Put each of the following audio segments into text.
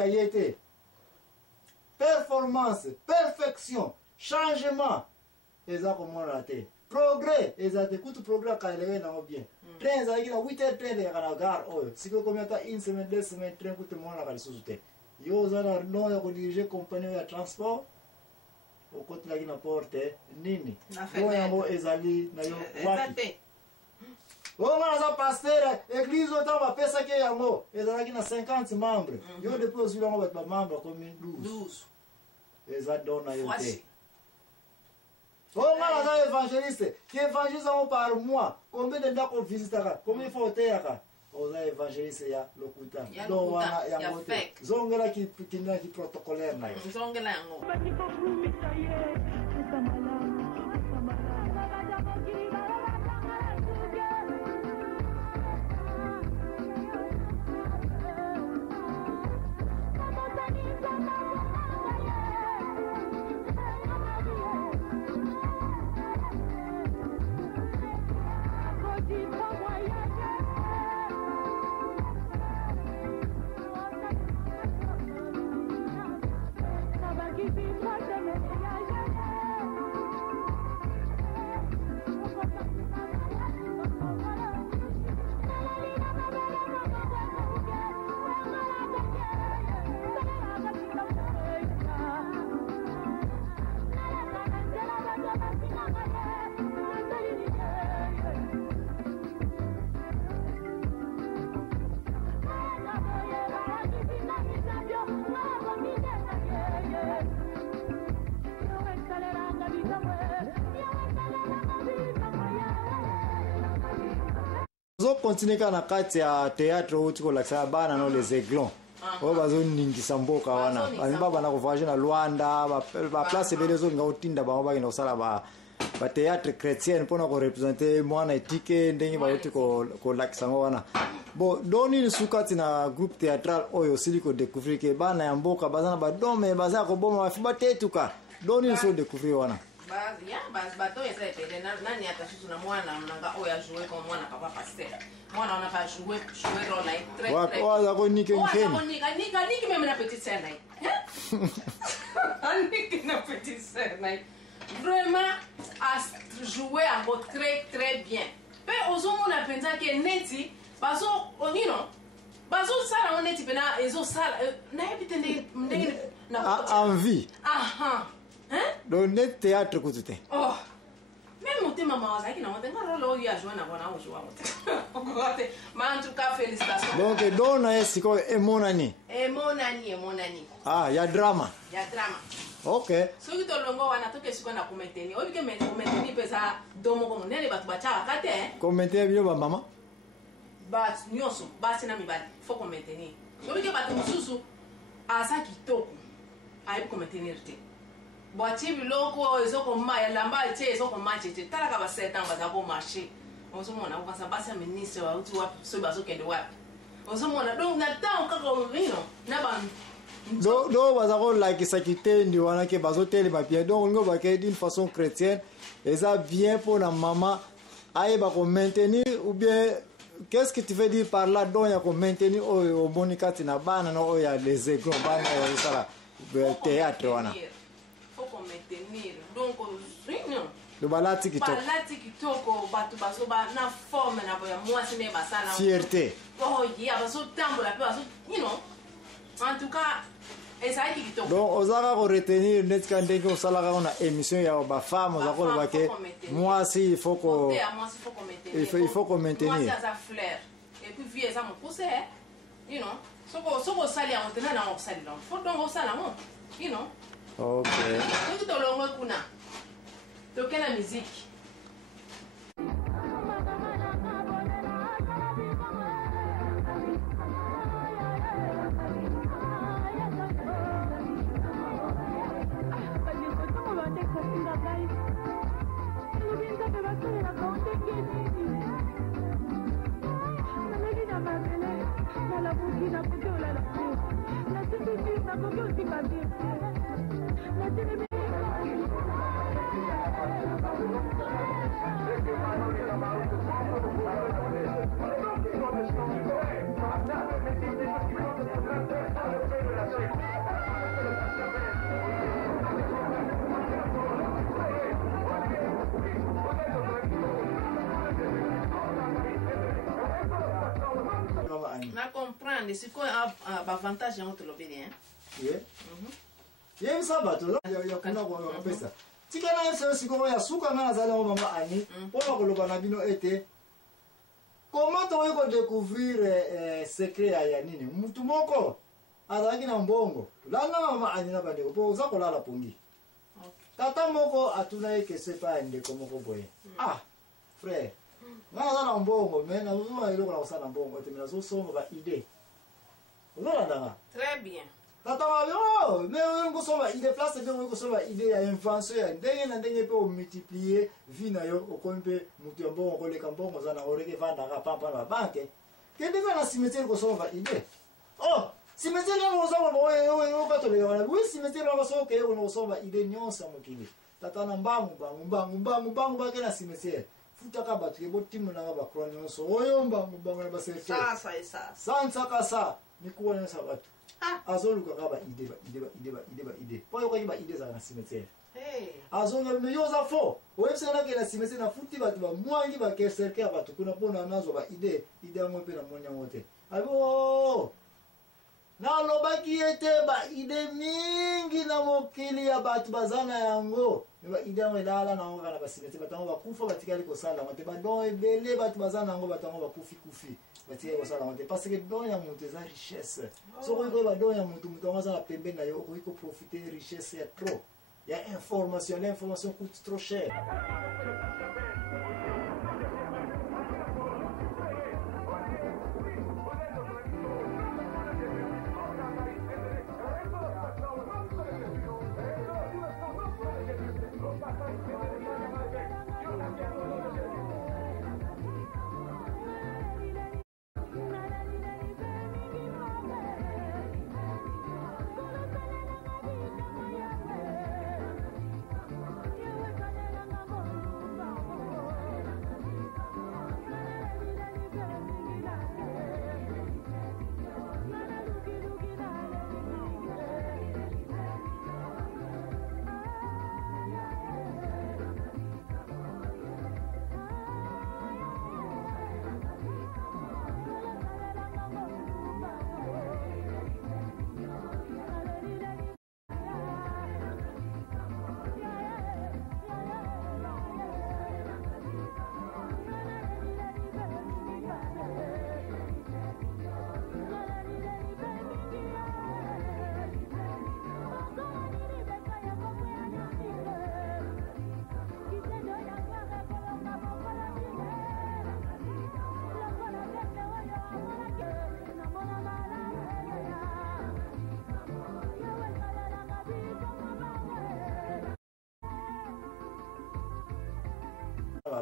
ya yete. Performance, perfection, changement. Eza comment rater. Progrès, ezate kutu progrès kaelewe na bien. Train za kina 8h train ya kana gar oyo. Siko kometa une semaine 2 semaines train kutu mona kali suzute. Yo zana no ya ko diriger compagnie ya transport. Okoti la kina porte nini. Yo yango ezali na yo wapi. Oh mwana za pasteur église otamba pesa ke yango ezala kina 50 membres. Yo depuis yango ba membres comme 12. Eza dona yo te. Oh mwana za évangéliste, qui évangélise par mois, combien de fois on visite ka, combien il faut faire ka. Oza évangéliste ya lokuta. Donc wana ya mote. Zongela ki protocolaire na yo. Zongela yango. Zo continue kana kati ya théâtre utiko la bana no les aiglons. O bazo ningisa mboka wana. Ani baba na kuvaje na Luanda, ba place belezo nga utinda ba ba kina sala ba théâtre chrétien pona ko représenter mwana etike ndenge ba utiko ko laksango wana. Bo doni ni sukati na groupe théâtral oyo siliko découvrir ke bana ya mboka bazana ba dome baza ko boma mafiba tetuka. Doni ni so découvrir wana. Bato eza epele nani atasusu na mwana mnanga oyo ajouer comme mwana papa pasteur. Mwana on a pas joué rôle là très très. Wa ko nike nkeni. Nika même na petite sœur là. Aniki na petite sœur là. Vraiment a joué encore très très bien. Pe ozomo na penza ke neti bazo onino. Bazo sala oneti pena ezo sala na ebitende ndenge na envie. Aha. Hein? Donc net théâtre kutute. Oh. Même mon maman a dit que non, on a joué na bona jouer. Mais en tout cas félicitations. Donc dona esiko emonani. Emonani. Ah, ya drama. Ya drama. OK. So ki to longo wana to ke siko na komenteni. Obi ke komenteni pesa domo ko nene batu bacha kate. Commenter bio ba mama. Ba nyoso, ba sina mi ba fo komenteni. Obi ke batu mususu asa kitoko. Ai komenteni rete. Boati biloko ezoko maya lamba ite ezoko machete talaka ba 7 ans bazako marché ozo mona ko pasa basa ministre wa uti wapi so bazo kende wapi ozo mona donc na temps kako vino na ba do bazako like sakite ndi wana ke bazo tele ba bien donc ngo ba ke d'une façon chrétienne et ça bien pour la maman aye ba ko maintenir ou bien qu'est-ce que tu veux dire par là donc ya ko maintenir au bonikati na bana no ya les égos bana ya sala théâtre wana faut maintenir donc non le balati kitoko batu baso ba na forme na boya mwasi me basala fierté oh yeah baso tambola pe baso you know en tout cas esa kitoko donc ozaka ko retenir net ka ndenge osala ka na émission ya ba femme ozako ba ke mwasi il faut ko il faut ko maintenir mwasi za fleur et puis vie eza mo pousse you know soko sali ya ontena na osali la faut donc osala mo you know. OK. Tout le long kuna. Toquer la musique. na comprendre sikoyo bavantage yango tolobeli ye yebisa bato ya kuna kopesa tika na yeso sikoyo ya suka nga nazali yango mama ani mpona koloba na bino ete comment tokoki kodécouvrir secret ya nini mutu moko azalaki na mbongo langa mama ani na bandeko mpo oza kolala pongi tata moko atuna ye kese pa ya ndeko moko boye frère nga naza na mbongo me nazozoma eloko na kosala na mbongo ete me nazosomba baide ozolandanga très bien tata mabe me kosomba ide place mpe okoki kosomba ide ya invention ya ndenge na ndenge mpe omultiplie vie na yo okomi mpe motu ya mbongo koleka mbongo oza nango oreki evandaka pampa na banke kendeka na cimetiere kosomba baide cimetiere yango ozango toleka wana wi cimetiere yango soki oye kona kosomba ide nyonso ya mokili tata na mbangu bake na cimetiere futaka bato ke botimonanga bakroa nyonso oyo mbangu na baservitere sansaka sa mikuwa nyonso ya bato azolukaka baide mpo yokaki baide ezala na cimetiere azonga yo oza fo oyebisaka nake na cimetiere nafuti bato bamwangi bakeserke ya bato kuna mpona nazwa baide yango mpe na moni yango te abi nalobaki ete baide mingi na mokili ya bato baza na yango me baide yango elala nango kaka na basimetiere bato yango bakufa batikali kosala yango te badon ebele bato baza na yango bato yango bakufi batikali kosala yango te parce que don ya moto eza richesse soki okoki badon ya motu yango aza na pembeni na yo okoki koprofite richesse ya trop ya information l'information coûte trop cher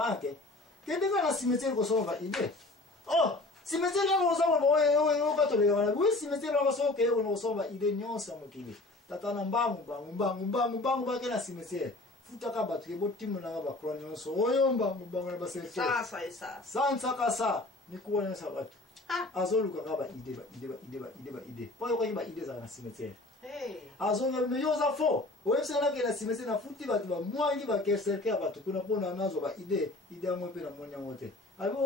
banke kendeka na cimetiere kosomba baide cimetiere yango ozango oyoka toleka wana wi cimetiere yango soki oye kona kosomba baide nyonso ya mokili tata na mbangu bake na cimetiere futaka bato ke botimonanga bakroa nyonso oyo mbangu na baservitere sansaka sa mikuwa nyonso ya bato azolukaka baide mpo yokaki baide ezala na cimetiere azonga yo oza fo oyebisaka nake na cimetiere nafuti bato bamwangi bakeserke ya bato kuna mpona nazwa baide yango mpe na moni yango te abi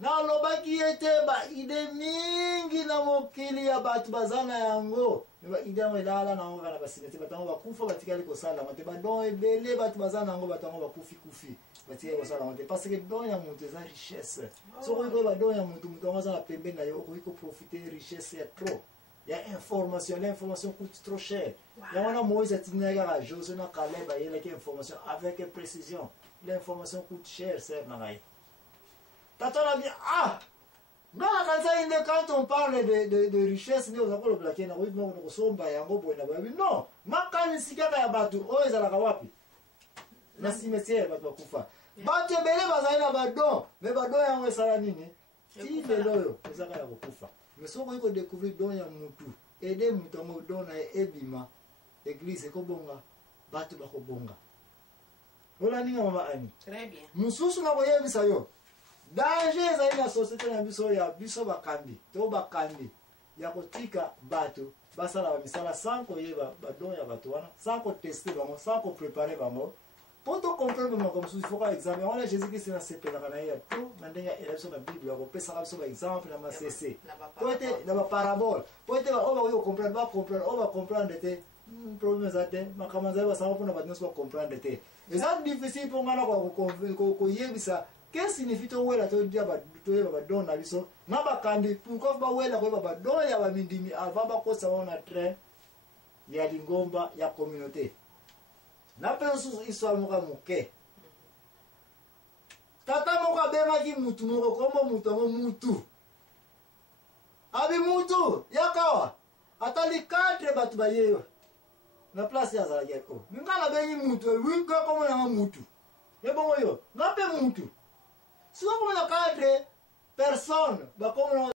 nalobaki ete baide mingi na mokili ya bato baza na yango me baide yango elala nango kaka na basimetiere bato yango bakufa batikali kosala yango te badon ebele bato baza na yango bato yango bakufi batikali kosala yango te parce que don ya moto eza richesse soki okoki koyeba don ya motu yango aza na pembeni na yo okoki koprofite richesse ya trop ya information l'information coûte trop cher yango wana moïse atinaki kaka Josué na Caleb ayelaki information avec précision l'information coûte cher sere na ngai tata na bi nga nakanisa inde quand on parle de richesse nde oza kolobelaki na koyibi moko kosomba yango boye na bayebi non makanisi kaka ya bato oyo ezalaka wapi na cimetiere bato bakufa bato ebele bazali na badon me badon yango esala nini ti lelo oyo ezaka ya kokufa mais soki okoki kodécouvrir don ya mutu ede mutu yango don na ye ebima église ekobonga bato bakobonga olaninga mama ani mosusu nakoyebisa yo danger ezali na société na biso ya biso bakambi to bakambi ya kotika bato basala bamisala sans koyeba badon ya bato wana sans koteste bango sans koprépare bango pour te comprendre comme il faut un exemple on a Jésus Christ na sepela kana ya tout mandenya elapso na Bible ya ko pesa kapso ba exemple na masese pote na ba parabole pote ba on va comprendre te problème zate makamaza ba sama pona ba nyonso ba comprendre te eza difficile pour ngana ko yebisa qu'est-ce signifie to wela to dia ba don na biso na ba kandi pourquoi ba wela ko ba don ya ba mindimi avant ba ko sa on a train ya lingomba ya communauté na penso histoire moka moke tata moka bemaki mutu moko kombo mutu abi mutu yakawa atali 4 batu bayeyo na place ya zala yako ngala benyi mutu winga komo na mutu yebo yo na pe mutu si on a 4 personnes ba komo